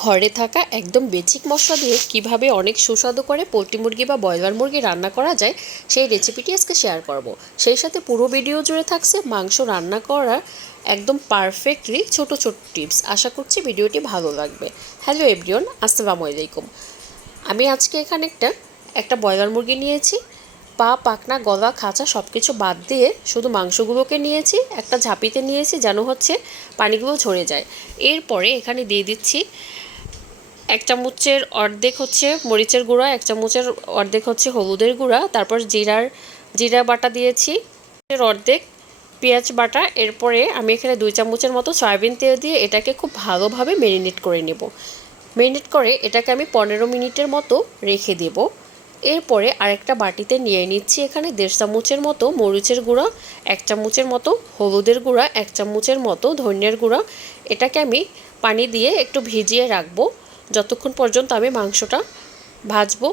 ঘরে থাকা একদম বেসিক মশলা দিয়ে কীভাবে অনেক সুস্বাদু করে পোলট্রি মুরগি বা ব্রয়লার মুরগি রান্না করা যায়, সেই রেসিপিটি আজকে শেয়ার করব। সেই সাথে পুরো ভিডিও জুড়ে থাকছে মাংস রান্না করার একদম পারফেক্টলি ছোট ছোট টিপস। আশা করছি ভিডিওটি ভালো লাগবে। হ্যালো এভরিওন আসসালামু আলাইকুম। আমি আজকে এখানে একটা একটা ব্রয়লার মুরগি নিয়েছি। পা পাকনা গলা, খাঁচা সব কিছু বাদ দিয়ে শুধু মাংসগুলোকে নিয়েছি, একটা ঝাঁপিতে নিয়েছি যেন হচ্ছে পানিগুলো ঝরে যায়। এরপরে এখানে দিয়ে দিচ্ছি এক চামচের অর্ধেক হচ্ছে মরিচের গুঁড়া এক চামচের অর্ধেক হচ্ছে হলুদের গুঁড়া। তারপর জিরার, জিরা বাটা দিয়েছি, এর অর্ধেক পেঁয়াজ বাটা। এরপরে আমি এখানে দুই চামচের মতো সয়াবিন তেল দিয়ে এটাকে খুব ভালোভাবে ম্যারিনেট করে নেব। ম্যারিনেট করে এটাকে আমি পনেরো মিনিটের মতো রেখে দেব। এরপরে আরেকটা বাটিতে নিয়ে নিচ্ছি এখানে দেড় চামচের মতো মরিচের গুঁড়া, এক চামচের মতো হলুদের গুঁড়া, এক চামচের মতো ধনিয়ার গুঁড়া। এটাকে আমি পানি দিয়ে একটু ভিজিয়ে রাখব। যতক্ষণ পর্যন্ত আমি মাংসটা ভাজবো,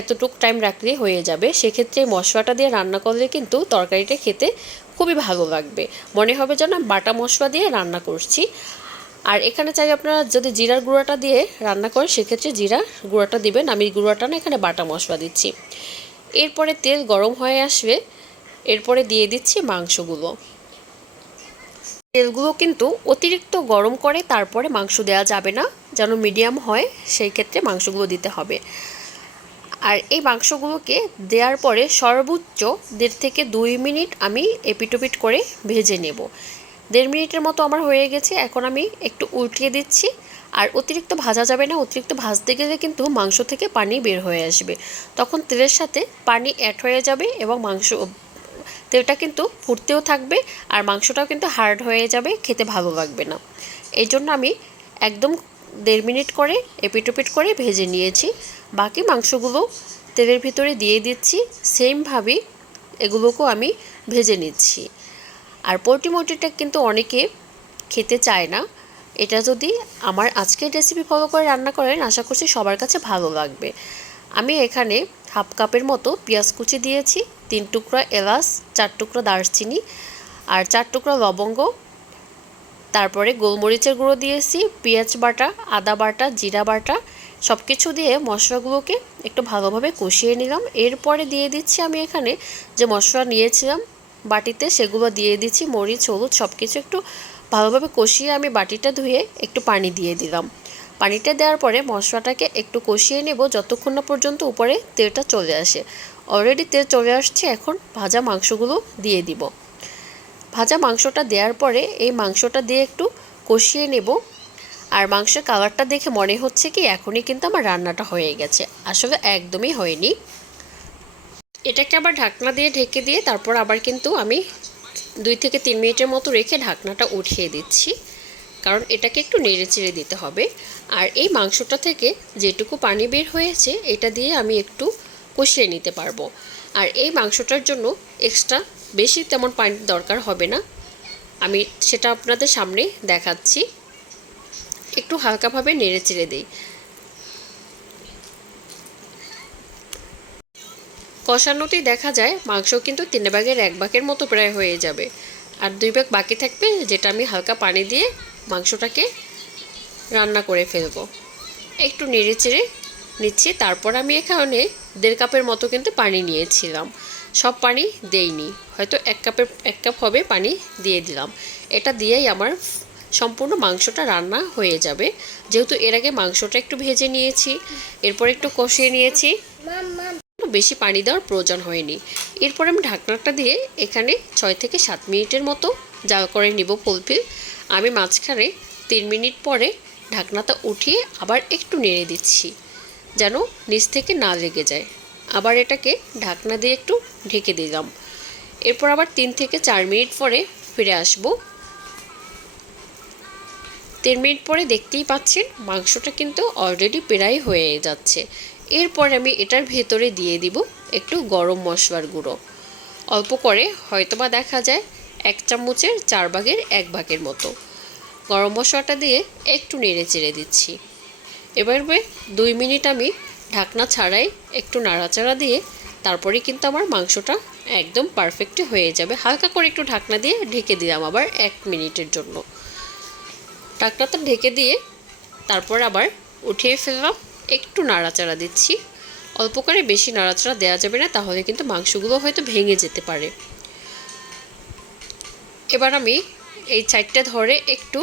এতটুকু টাইম রাখলেই হয়ে যাবে। সেক্ষেত্রে মশলাটা দিয়ে রান্না করলে কিন্তু তরকারিটা খেতে খুবই ভালো লাগবে। মনে হবে যেন বাটা মশলা দিয়ে রান্না করছি। আর এখানে চাই আপনারা যদি জিরার গুঁড়াটা দিয়ে রান্না করেন, সেক্ষেত্রে জিরা গুঁড়াটা দিবেন। আমি গুঁড়াটা না, এখানে বাটা মশলা দিচ্ছি। এরপরে তেল গরম হয়ে আসবে। এরপরে দিয়ে দিচ্ছি মাংসগুলো। তেলগুলো কিন্তু অতিরিক্ত গরম করে তারপরে মাংস দেওয়া যাবে না। যেন মিডিয়াম হয়, সেই ক্ষেত্রে মাংসগুলো দিতে হবে। আর এই মাংসগুলোকে দেওয়ার পরে সর্বোচ্চ দেড় থেকে দুই মিনিট আমি এপিটোপিট করে ভেজে নেব। দেড় মিনিটের মতো আমার হয়ে গেছে, এখন আমি একটু উল্টিয়ে দিচ্ছি। আর অতিরিক্ত ভাজা যাবে না, অতিরিক্ত ভাজতে গেলে কিন্তু মাংস থেকে পানি বের হয়ে আসবে। তখন তেলের সাথে পানি অ্যাড হয়ে যাবে এবং মাংস, তেলটা কিন্তু ফুটতেও থাকবে আর মাংসটাও কিন্তু হার্ড হয়ে যাবে, খেতে ভালো লাগবে না। এই জন্য আমি একদম দেড় মিনিট করে এপিটোপিট করে ভেজে নিয়েছি। বাকি মাংসগুলো তেলের ভিতরে দিয়ে দিচ্ছি। সেমভাবেই এগুলোকেও আমি ভেজে নিচ্ছি। আর পোলট্রি মোটিটা কিন্তু অনেকে খেতে চায় না। এটা যদি আমার আজকের রেসিপি ফলো করে রান্না করেন, আশা করছি সবার কাছে ভালো লাগবে। আমি এখানে হাফ কাপের মতো পেঁয়াজ কুচি দিয়েছি, তিন টুকরা এলাচ, চার টুকরা দারচিনি, আর চার টুকরা লবঙ্গ তারপরে গোলমরিচের গুঁড়ো দিয়েছি, পেঁয়াজ বাটা, আদা বাটা, জিরা বাটা সব কিছু দিয়ে মশলাগুলোকে একটু ভালোভাবে কষিয়ে নিলাম। এরপরে দিয়ে দিচ্ছি আমি এখানে যে মশলা নিয়েছিলাম বাটিতে, সেগুলো দিয়ে দিচ্ছি, মরিচ, হলুদ সব কিছু একটু ভালোভাবে কষিয়ে আমি বাটিটা ধুয়ে একটু পানি দিয়ে দিলাম। পানিটা দেওয়ার পরে মশলাটাকে একটু কষিয়ে নেব যতক্ষণ না পর্যন্ত উপরে তেলটা চলে আসে। অলরেডি তেল চলে আসছে, এখন ভাজা মাংসগুলো দিয়ে দিব। ভাজা মাংসটা দেওয়ার পরে এই মাংসটা দিয়ে একটু কষিয়ে নেব। আর মাংসের কালারটা দেখে মনে হচ্ছে কি এখনই কিন্তু আমার রান্নাটা হয়ে গেছে। আসলে একদমই হয়নি। এটাকে আবার ঢাকনা দিয়ে ঢেকে দিয়ে তারপর আবার কিন্তু আমি দুই থেকে তিন মিনিটের মতো রেখে ঢাকনাটা উঠিয়ে দিচ্ছি। কারণ এটাকে একটু নেড়ে চেড়ে দিতে হবে। আর এই মাংসটা থেকে যেটুকু পানি বের হয়েছে, এটা দিয়ে আমি একটু কষিয়ে নিতে পারব। আর এই মাংসটার জন্য এক্সট্রা বেশি তেমন পানির দরকার হবে না। আমি সেটা আপনাদের সামনে দেখাচ্ছি। একটু হালকাভাবে নেড়ে চেড়ে দিই। কষানোতেই দেখা যায়, মাংস কিন্তু তিন ভাগের এক ভাগের মতো প্রায় হয়ে যাবে। আর দুই ভাগ বাকি থাকবে, যেটা আমি হালকা পানি দিয়ে মাংসটাকে রান্না করে ফেলব। একটু নেড়ে চেড়ে নিচ্ছি। তারপর আমি এখানে দেড় কাপের মতো কিন্তু পানি নিয়েছিলাম। সব পানি দেইনি। হয়তো এক কাপের, এক কাপ হবে পানি দিয়ে দিলাম। এটা দিয়েই আমার সম্পূর্ণ মাংসটা রান্না হয়ে যাবে। যেহেতু এর আগে মাংসটা একটু ভেজে নিয়েছি, এরপর একটু কষিয়ে নিয়েছি। বেশি পানি দেওয়ার প্রয়োজন হয়নি। এরপর আমি ঢাকনাটা দিয়ে এখানে ছয় থেকে সাত মিনিটের মতো যা করে নিব ফুলফিল আমি মাঝখানে তিন মিনিট পরে ঢাকনাটা উঠিয়ে আবার একটু নেড়ে দিচ্ছি, যেন নিচ থেকে না লেগে যায়। আবার এটাকে ঢাকনা দিয়ে একটু ঢেকে দিলাম এরপর আবার তিন থেকে চার মিনিট পরে ফিরে আসব। তিন মিনিট পরে দেখতেই পাচ্ছেন, মাংসটা কিন্তু অলরেডি প্রায় হয়ে যাচ্ছে। এরপর আমি এটার ভেতরে দিয়ে দিব একটু গরম মশলার গুঁড়ো। অল্প করে হয়তোবা দেখা যায় এক চামচের চার ভাগের এক ভাগের মতো। গরম মশলাটা দিয়ে একটু নেড়ে চেড়ে দিচ্ছি। এবার দুই মিনিট আমি ঢাকনা ছাড়াই একটু নাড়াচাড়া দিয়ে তারপরে কিন্তু আমার মাংসটা একদম পারফেক্টই হয়ে যাবে। হালকা করে একটু ঢাকনা দিয়ে ঢেকে দিলাম আবার এক মিনিটের জন্য। ঢাকনাটা ঢেকে দিয়ে তারপর আবার উঠিয়ে ফেললাম, একটু নাড়াচাড়া দিচ্ছি। অল্প করে বেশি নাড়াচাড়া দেওয়া যাবে না, তাহলে কিন্তু মাংসগুলো হয়তো ভেঙে যেতে পারে। এবার আমি এই চারটা ধরে একটু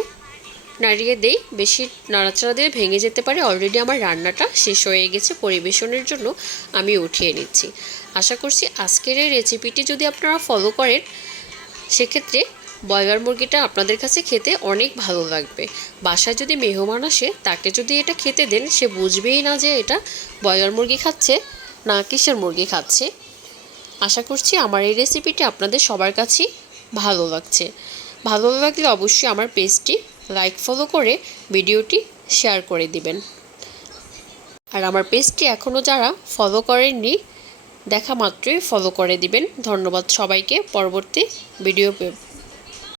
নাড়িয়ে দেই। বেশি নাড়াচাড়া দিয়ে ভেঙে যেতে পারে। অলরেডি আমার রান্নাটা শেষ হয়ে গেছে। পরিবেশনের জন্য আমি উঠিয়ে নিচ্ছি। আশা করছি আজকের এই রেসিপিটি যদি আপনারা ফলো করেন, সেক্ষেত্রে ব্রয়লার মুরগিটা আপনাদের কাছে খেতে অনেক ভালো লাগবে। বাসায় যদি মেহমান আসে, তাকে যদি এটা খেতে দেন, সে বুঝবেই না যে এটা ব্রয়লার মুরগি খাচ্ছে না কিসের মুরগি খাচ্ছে। আশা করছি আমার এই রেসিপিটি আপনাদের সবার কাছেই ভালো লাগছে। ভালো লাগলে অবশ্যই আমার পেজটি লাইক ফলো করে ভিডিওটি শেয়ার করে দিবেন। আর আমার পেজটি এখনও যারা ফলো করেননি, দেখা মাত্রই ফলো করে দিবেন। ধন্যবাদ সবাইকে। পরবর্তী ভিডিও